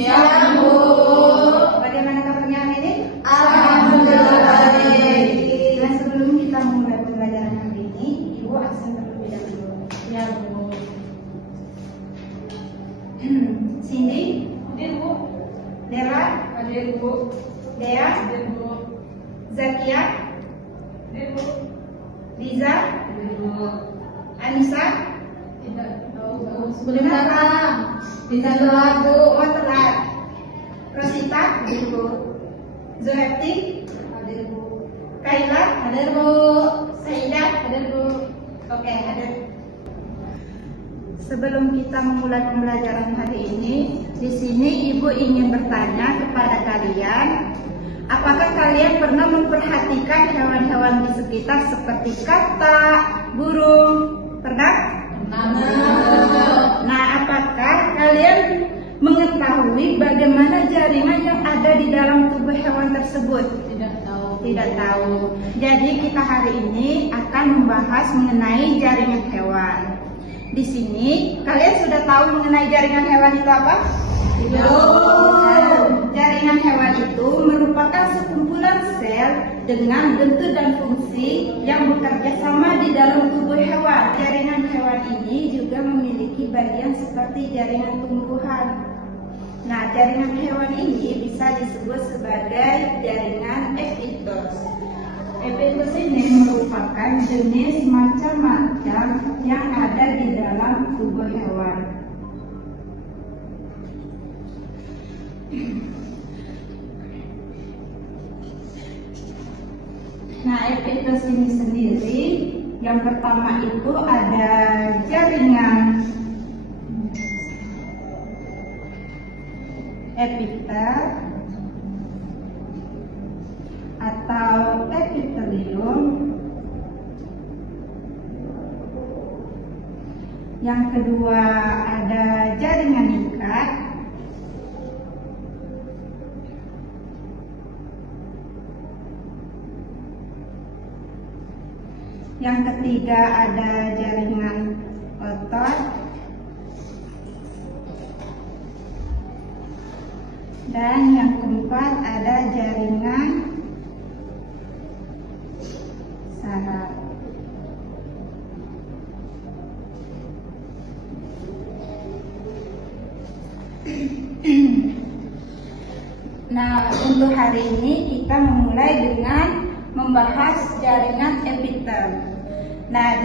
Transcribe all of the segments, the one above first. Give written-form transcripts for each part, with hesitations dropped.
Siang, Bu. Bagaimana kabarnya hari ini? Alhamdulillah baik. Nah, sebelum kita mulai pembelajaran hari ini, Ibu absen terlebih dahulu. Ya, Bu. Cindy, Hadir, Bu. Dela, Hadir, Bu. Dea, Hadir, Bu. Zakia, Hadir, Bu. Liza, Hadir, Bu. Anissa. Tidak tahu, Bu. Sebelum datang. Bisa telat, Bu. Oh, telat. Rosita, Hadir, Bu. Zohati, Hadir, Bu. Kaila, Hadir, Bu. Saida. Hadir, Bu. Oke, hadir. Sebelum kita memulai pembelajaran hari ini, di sini Ibu ingin bertanya kepada kalian, apakah kalian pernah memperhatikan hewan-hewan di sekitar seperti katak, burung? Pernah? Nah, apakah kalian mengetahui bagaimana jaringan yang ada di dalam tubuh hewan tersebut? Tidak tahu. Tidak tahu. Jadi kita hari ini akan membahas mengenai jaringan hewan. Di sini kalian sudah tahu mengenai jaringan hewan itu apa? Belum. Jaringan hewan itu merupakan sekumpulan sel dengan bentuk dan fungsi yang bekerja sama di dalam tubuh hewan. Jaringan hewan ini juga memiliki bagian seperti jaringan tumbuhan. Nah, jaringan hewan ini bisa disebut sebagai jaringan epitos. Epitos ini merupakan jenis macam-macam yang ada di dalam tubuh hewan. Nah, epitos ini sendiri, yang pertama itu ada jaringan epitel atau epitelium. Yang kedua ada jaringan ikat. Yang ketiga ada jaringan otot. Dan yang keempat ada jaringan saraf. Nah, untuk hari ini kita memulai dengan membahas jaringan epitel. Nah,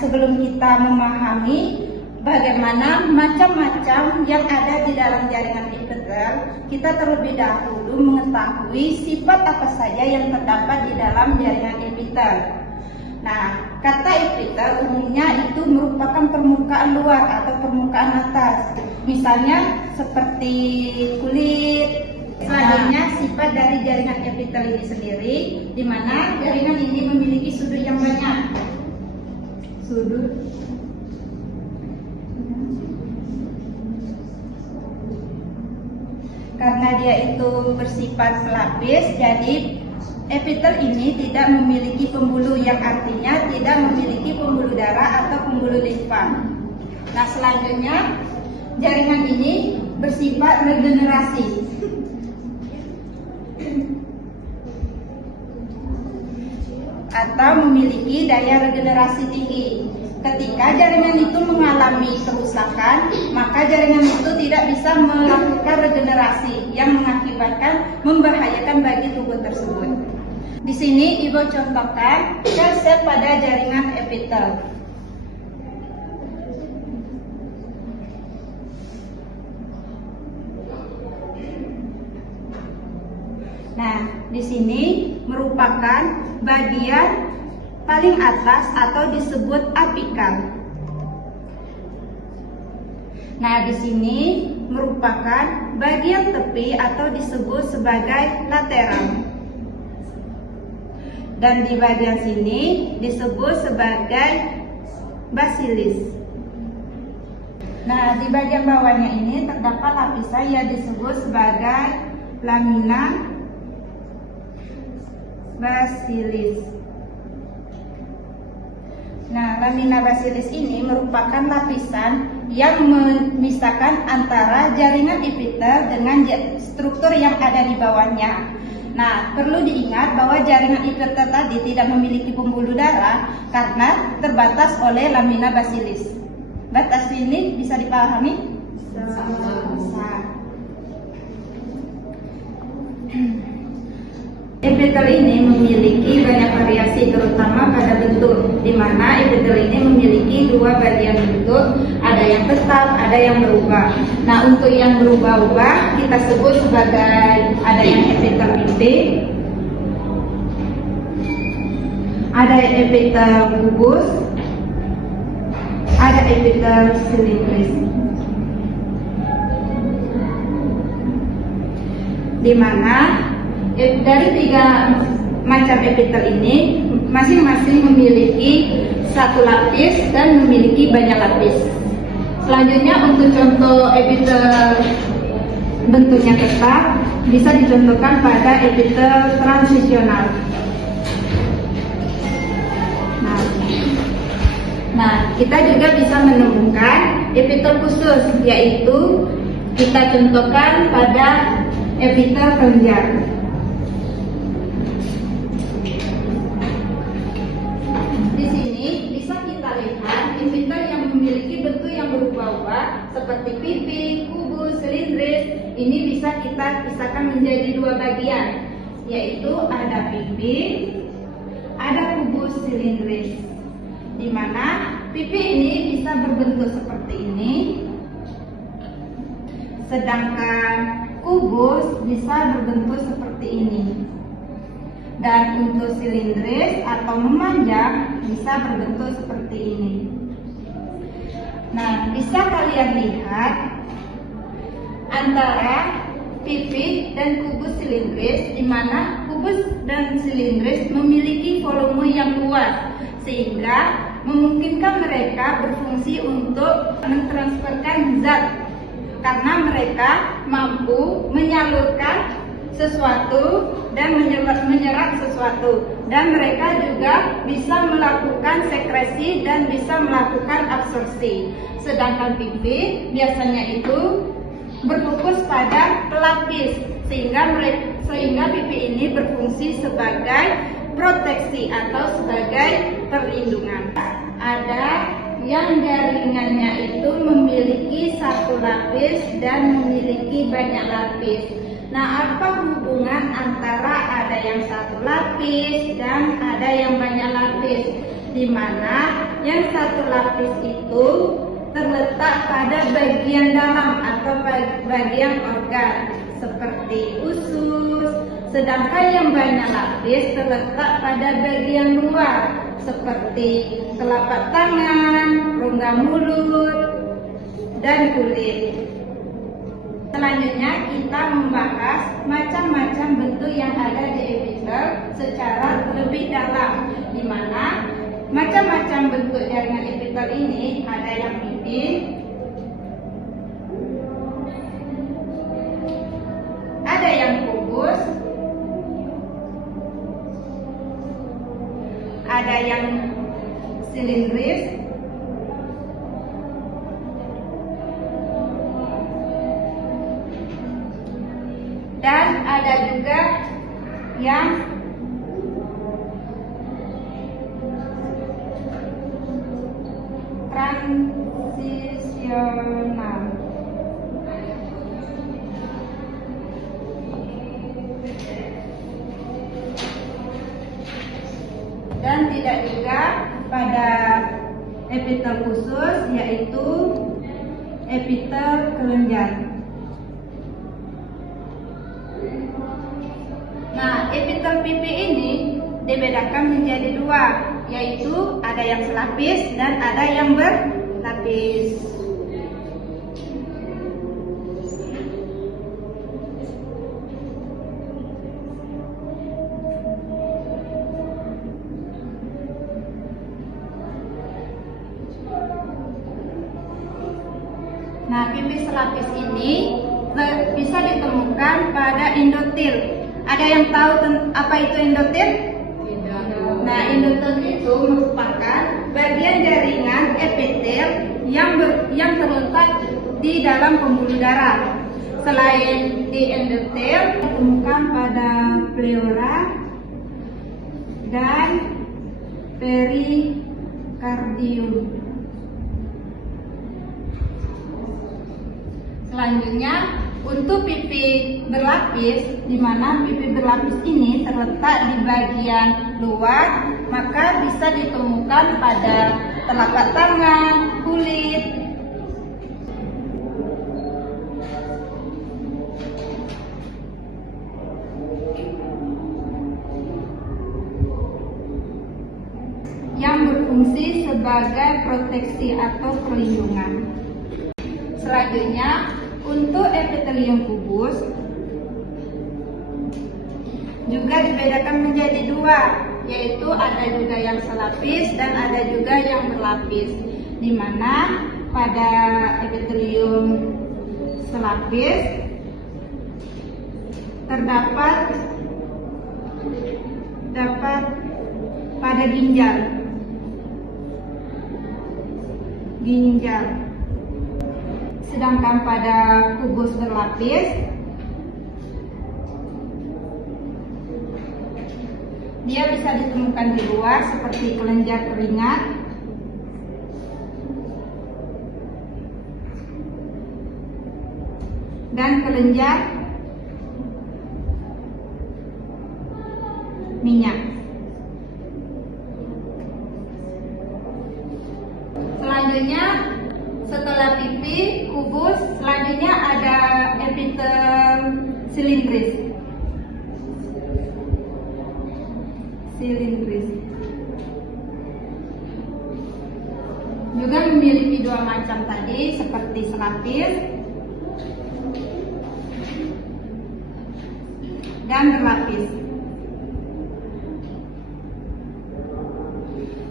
sebelum kita memahami bagaimana macam-macam yang ada di dalam jaringan epitel, kita terlebih dahulu mengetahui sifat apa saja yang terdapat di dalam jaringan epitel. Nah, kata epitel umumnya itu merupakan permukaan luar atau permukaan atas. Misalnya seperti kulit. Selanjutnya sifat dari jaringan epitel ini sendiri, di mana jaringan ini memiliki sudut yang banyak. Sudut karena dia itu bersifat pelapis, jadi epitel ini tidak memiliki pembuluh, yang artinya tidak memiliki pembuluh darah atau pembuluh limfa. Nah, selanjutnya jaringan ini bersifat regenerasi atau memiliki daya regenerasi tinggi. Ketika jaringan itu mengalami kerusakan, maka jaringan itu tidak bisa melakukan regenerasi yang mengakibatkan membahayakan bagi tubuh tersebut. Di sini Ibu contohkan sel-sel pada jaringan epitel. Nah, di sini merupakan bagian paling atas atau disebut apikal. Nah, di sini merupakan bagian tepi atau disebut sebagai lateral. Dan di bagian sini disebut sebagai basilis. Nah, di bagian bawahnya ini terdapat lapisan yang disebut sebagai lamina basilis. Nah, lamina basilis ini merupakan lapisan yang memisahkan antara jaringan epitel dengan struktur yang ada di bawahnya. Nah, perlu diingat bahwa jaringan epitel tadi tidak memiliki pembuluh darah karena terbatas oleh lamina basilis. Batas ini bisa dipahami? Bisa. Epitel ini memiliki banyak variasi terutama pada bentuk, di mana epitel ini memiliki dua bagian bentuk, ada yang tetap, ada yang berubah. Nah, untuk yang berubah-ubah kita sebut sebagai ada yang epitel pipi, ada epitel kubus, ada epitel silindris. Di mana dari tiga macam epitel ini masing-masing memiliki satu lapis dan memiliki banyak lapis. Selanjutnya untuk contoh epitel bentuknya tetap bisa dicontohkan pada epitel transisional. Nah, kita juga bisa menemukan epitel khusus, yaitu kita contohkan pada epitel kelenjar. Epitel yang memiliki bentuk yang berubah-ubah seperti pipi, kubus, silindris, ini bisa kita pisahkan menjadi dua bagian, yaitu ada pipi, ada kubus, silindris. Di mana pipi ini bisa berbentuk seperti ini, sedangkan kubus bisa berbentuk seperti ini. Dan untuk silindris atau memanjang bisa berbentuk seperti ini. Nah, bisa kalian lihat antara pipi dan kubus silindris, di mana kubus dan silindris memiliki volume yang luas, sehingga memungkinkan mereka berfungsi untuk mentransferkan zat, karena mereka mampu menyalurkan sesuatu dan menyerap sesuatu, dan mereka juga bisa melakukan sekresi dan bisa melakukan absorpsi. Sedangkan pipi biasanya itu berfokus pada pelapis, sehingga pipi ini berfungsi sebagai proteksi atau sebagai perlindungan. Ada yang jaringannya itu memiliki satu lapis dan memiliki banyak lapis. Nah, apa hubungan antara ada yang satu lapis dan ada yang banyak lapis? Di mana yang satu lapis itu terletak pada bagian dalam atau bagian organ seperti usus, sedangkan yang banyak lapis terletak pada bagian luar seperti telapak tangan, rongga mulut, dan kulit. Selanjutnya kita membahas macam-macam bentuk yang ada di epitel secara lebih dalam, di mana macam-macam bentuk jaringan epitel ini ada yang pipi, ada yang kubus, ada yang silindris, dan ada juga yang transisional. Dan tidak juga pada epitel khusus, yaitu epitel kelenjar. Nah, epitel pipi ini dibedakan menjadi dua, yaitu ada yang selapis dan ada yang berlapis. Nah, pipi selapis ini bisa ditemukan pada endotel. Ada yang tahu apa itu endotel? Tidak. Nah, endotel itu merupakan bagian jaringan epitel yang terletak di dalam pembuluh darah. Selain di endotel, ditemukan pada pleura dan perikardium. Selanjutnya, untuk pipi berlapis, di mana pipi berlapis ini terletak di bagian luar, maka bisa ditemukan pada telapak tangan, kulit. Yang berfungsi sebagai proteksi atau perlindungan. Selanjutnya, untuk epitelium kubus juga dibedakan menjadi dua, yaitu ada juga yang selapis dan ada juga yang berlapis. Di mana pada epitelium selapis terdapat pada ginjal. Sedangkan pada kubus berlapis dia bisa ditemukan di luar seperti kelenjar keringat, dan kelenjar minyak. Selanjutnya, setelah pipi, kubus, selanjutnya ada epitel silindris. Juga memiliki dua macam tadi, seperti selapis dan berlapis.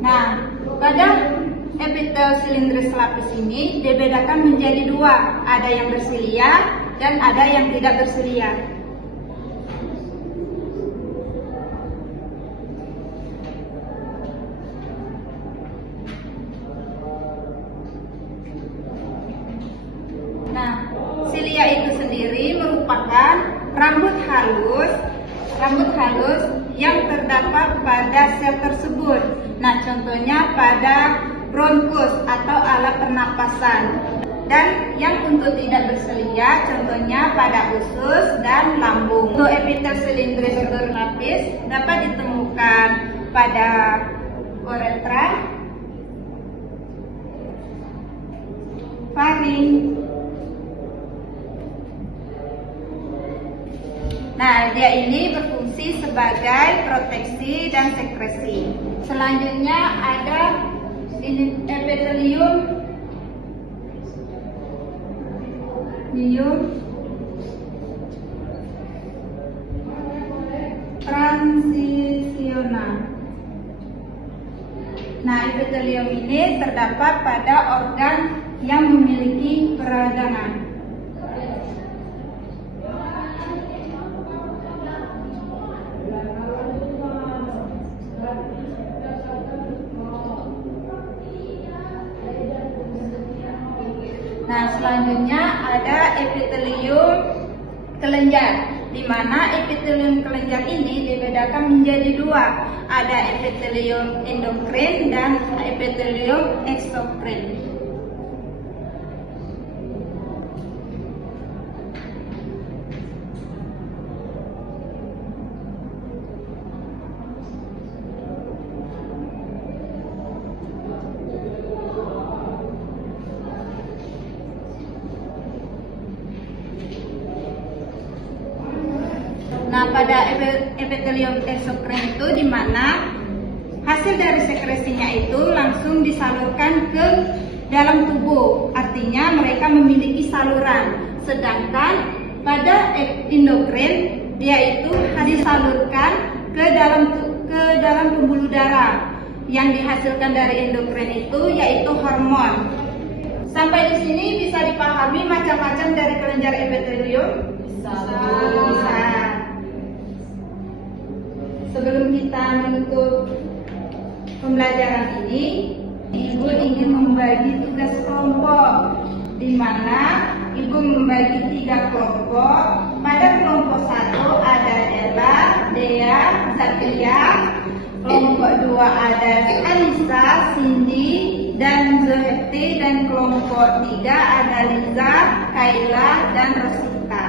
Nah, pada epitel silindris selapis ini dibedakan menjadi dua, ada yang bersilia dan ada yang tidak bersilia. Nah, silia itu sendiri merupakan rambut halus yang terdapat pada sel tersebut. Nah, contohnya pada bronkus atau alat pernapasan. Dan yang untuk tidak berselia, contohnya pada usus dan lambung. Untuk epitel silindris berlapis dapat ditemukan pada uretra, faring. Nah, dia ini berfungsi sebagai proteksi dan sekresi. Selanjutnya ada epitelium transisional. Nah, epitelium ini terdapat pada organ yang memiliki peradangan. Nah, selanjutnya ada epitelium kelenjar, di mana epitelium kelenjar ini dibedakan menjadi dua, ada epitelium endokrin dan epitelium eksokrin. Nah, pada epitelium eksokrin itu di mana hasil dari sekresinya itu langsung disalurkan ke dalam tubuh, artinya mereka memiliki saluran. Sedangkan pada endokrin dia itu disalurkan ke dalam pembuluh darah. Yang dihasilkan dari endokrin itu yaitu hormon. Sampai di sini bisa dipahami macam-macam dari kelenjar epitelium? Bisa. Sebelum kita menutup pembelajaran ini, Ibu ingin membagi tugas kelompok, di mana Ibu membagi 3 kelompok. Pada kelompok 1 ada Ella, Dea, Zatria. Kelompok 2 ada Anissa, Cindy, dan Zoheti. Dan kelompok 3 ada Liza, Kayla, dan Rosita.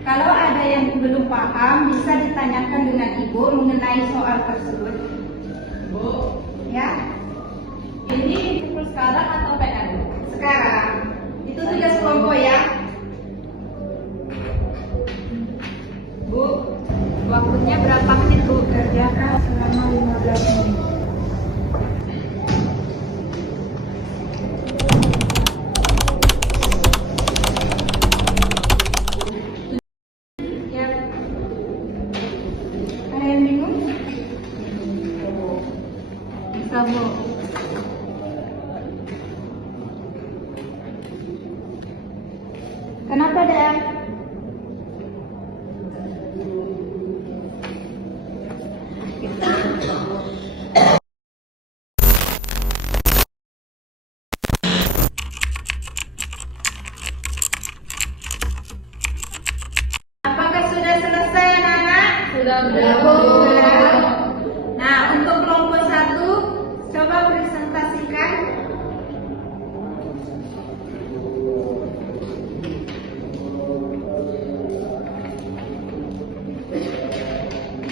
Kalau ada yang belum paham, bisa ditanyakan dengan Ibu mengenai soal tersebut. Bu, Ya, ini kumpul sekarang atau PR? sekarang itu tugas kelompok ya. Bu, waktunya berapa menit Bu? Kerjakan selama 15 menit. Ya, Ada yang bingung? bisa Bu. Kenapa Dea? Apakah sudah selesai anak-anak? Sudah Bu. Nah, untuk kelompok 1, coba presentasikan.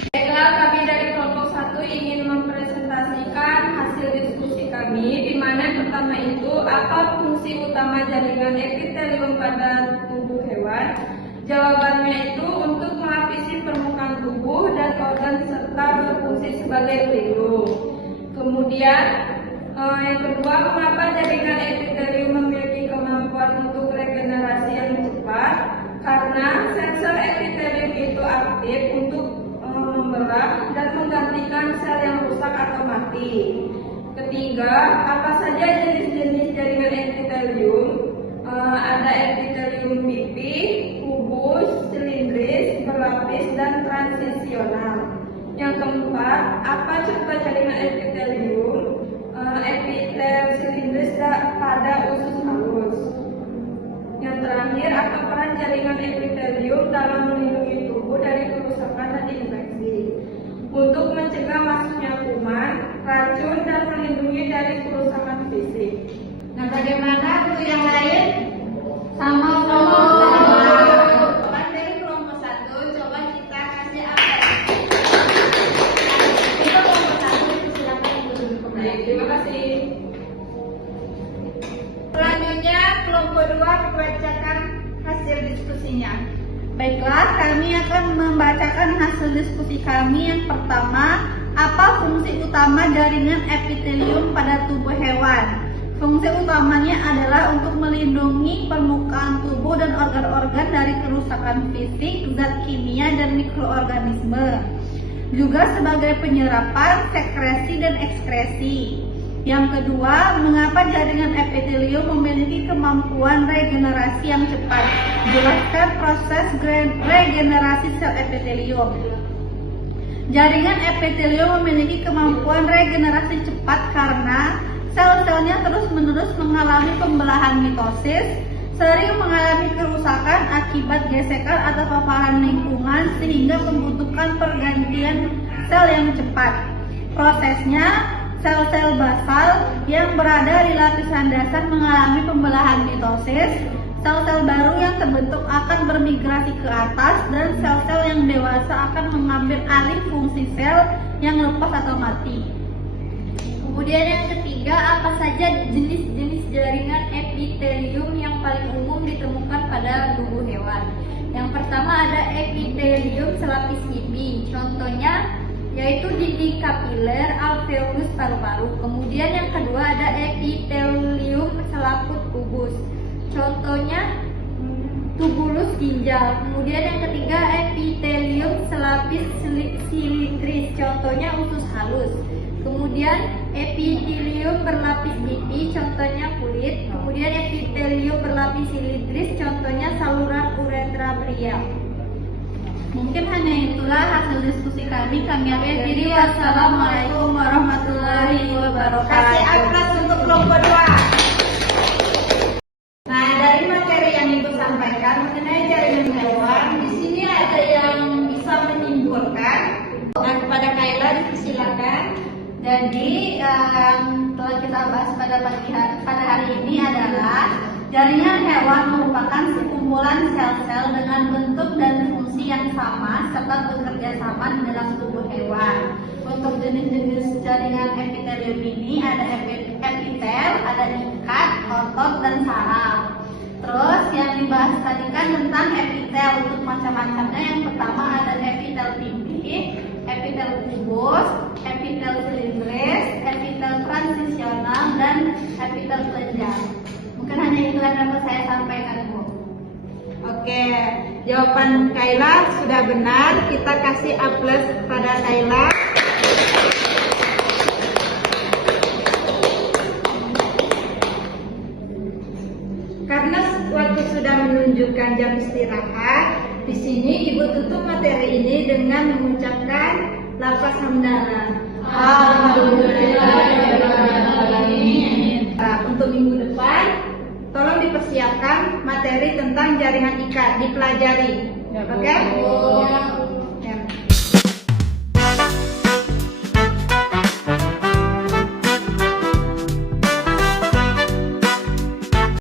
Baiklah, kami dari kelompok 1 ingin mempresentasikan hasil diskusi kami, di mana yang pertama itu apa fungsi utama jaringan epitelium pada tubuh hewan. Jawabannya itu untuk melapisi permukaan tubuh dan organ serta berfungsi sebagai pelindung. Kemudian yang kedua, mengapa jaringan epitelium memiliki kemampuan untuk regenerasi yang cepat? Karena sel-sel epitelium itu aktif untuk membelah dan menggantikan sel yang rusak atau mati. Ketiga, apa saja jenis-jenis jaringan epitelium? Ada epitelium pipih, kubus, silindris, berlapis, dan transisional. Yang keempat, apa contoh jaringan epitelium? Epitel silindris pada usus halus. Yang terakhir, apa peran jaringan epitelium dalam melindungi tubuh dari kerusakan dan infeksi? Untuk mencegah masuknya kuman, racun, dan melindungi dari kerusakan fisik. Nah, bagaimana untuk yang lain? Sama Bu. Orang dari kelompok 1, coba kita kasih apa? Kita kelompok 1, silakan Ibu duduk kembali. Baik, terima kasih. Selanjutnya, kelompok 2 membacakan hasil diskusinya. Baiklah, kami akan membacakan hasil diskusi kami. Yang pertama, apa fungsi utama jaringan epitelium pada tubuh hewan? Fungsi utamanya adalah untuk melindungi permukaan tubuh dan organ-organ dari kerusakan fisik, zat kimia, dan mikroorganisme. Juga sebagai penyerapan, sekresi, dan ekskresi. Yang kedua, mengapa jaringan epitelium memiliki kemampuan regenerasi yang cepat? Jelaskan proses regenerasi sel epitelium. Jaringan epitelium memiliki kemampuan regenerasi cepat karena sel-selnya terus-menerus mengalami pembelahan mitosis, sering mengalami kerusakan akibat gesekan atau paparan lingkungan sehingga membutuhkan pergantian sel yang cepat. Prosesnya, sel-sel basal yang berada di lapisan dasar mengalami pembelahan mitosis, sel-sel baru yang terbentuk akan bermigrasi ke atas, dan sel-sel yang dewasa akan mengambil alih fungsi sel yang lepas atau mati. Kemudian yang ketiga, apa saja jenis-jenis jaringan epitelium yang paling umum ditemukan pada tubuh hewan? Yang pertama ada epitelium selapis pipi. Contohnya yaitu dinding kapiler, alveolus paru-paru. Kemudian yang kedua ada epitelium selaput kubus. Contohnya tubulus ginjal. Kemudian yang ketiga epitelium selapis silindris, contohnya usus halus. Kemudian epitelium berlapis pipi, contohnya kulit. Kemudian epitelium berlapis silindris, contohnya saluran uretra pria. Mungkin hanya itulah hasil diskusi kami. Kami akhiri. Wassalamualaikum warahmatullahi Kasih wabarakatuh. aplaus untuk kelompok 2. Nah, dari materi yang Ibu sampaikan mengenai jaringan hewan, di sini ada yang bisa menyimpulkan. Nah, kepada Kaila dipersilakan. Jadi yang telah kita bahas pada hari ini adalah jaringan hewan merupakan sekumpulan sel-sel dengan bentuk dan fungsi yang sama serta bekerja sama di dalam tubuh hewan. Untuk jenis-jenis jaringan epitelium ini ada epitel, ada ikat, otot, dan saraf. Terus yang dibahas tadi kan tentang epitel untuk macam-macamnya. Yang pertama ada epitel pipi, epitel kubus, epitel silindris, epitel transisional, dan epitel telanjang. Mungkin hanya itu yang dapat saya sampaikan, Bu. Oke, jawaban Kaila sudah benar. Kita kasih aplaus pada Kaila. Karena waktu sudah menunjukkan jam istirahat, di sini Ibu tutup materi ini dengan mengucapkan lafaz hamdalah. Untuk minggu depan, tolong dipersiapkan materi tentang jaringan ikat, dipelajari. Oke?